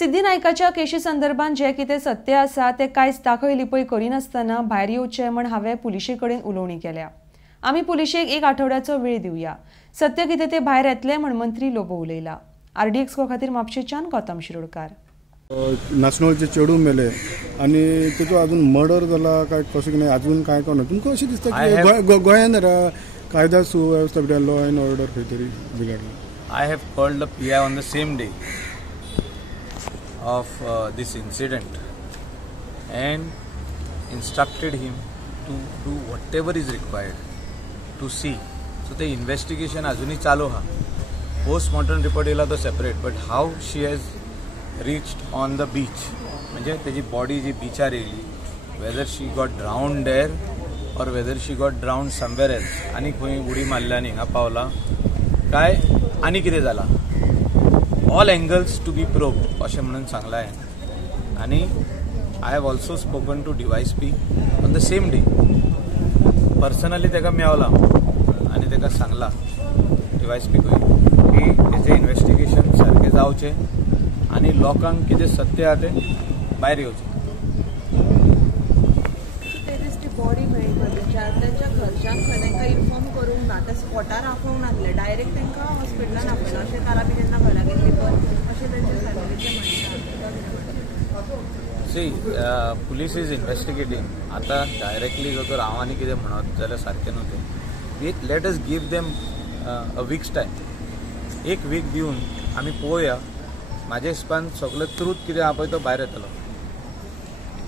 सिद्धी नायकाच्या केशी संदर्भात जे कितें सत्य आसा ते कांयच दाखय लिपय करिनासतना भायर येवचें म्हण हांवें पुलिशे कडेन उलोवणी केल्या। आमी पुलिशेक एक आठवड्याचो वेळ दिवया, सत्य कितें ते भायर येतलें म्हण मंत्री लोबो उलयला। RD एक्सपो खातीर म्हापशेच्यान गौतम शिरोडकार। नाशनलचे चेडू मेले आणि तेजो अजून मर्डर जाला काय कशें कितें अजून काय कळना। तुमकां अशें दिसता की गोंयांत कायदा सुवेवस्था लॉ एंड ऑर्डर खंय तरी बिगडला? I have called the PI on the same day of this incident and instructed him to do whatever is required to see. So the investigation अजूनही चालू हा। Post-mortem report येला तो separate, but how she has reached on the beach, म्हणजे त्याची body जी बीचार येयली, whether she got drowned there or whether she got drowned somewhere else, आणि खंय उडी मारल्यानी हिंगा पावला काय आणि कितें जाला, all angles to be probed अशें म्हणून सांगला हांवें। आनी I have also spoken to DYSP on the same day, personally ताका मेळला आनी ताका सांगला DYSP की हेजें इन्व्हेस्टिगेशन सारकें जावचें आनी लोकांक कितें सत्य आहा तें भायर येवचें। बॉडी मेळ्ळी त्यांच्या घरच्यांक तांकां इन्फॉर्म करूंक ना, त्या स्पॉटार आपोवंक नासलें, डायरेक्ट तांकां हॉस्पिटलान आपयलो। अशें कारां बी जेन्ना घरा गेल्ली पळय अशें तेंचे फॅमिलीचें म्हणटा। See police is investigating. आतां डायरेक्टली जर तर हांव आनी कितें म्हणत जाल्यार सारकें न्हू तें। Let us give them a weeks time, एक वीक दिवन आमी पळोवया। म्हाज्या हिसपान सगळो ट्रूथ कितें आहा पळय तो भायर येतलो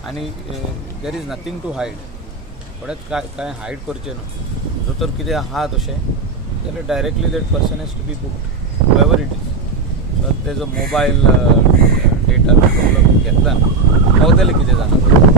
आनी there is nothing to hide. थोडेंच काय हायड करचें न्हू। जर तर कितें आहा तशें जाल्यार directly that person has to be booked however it is. तेजो मोबायल डेटा घेतला पावतलें कितें जालें।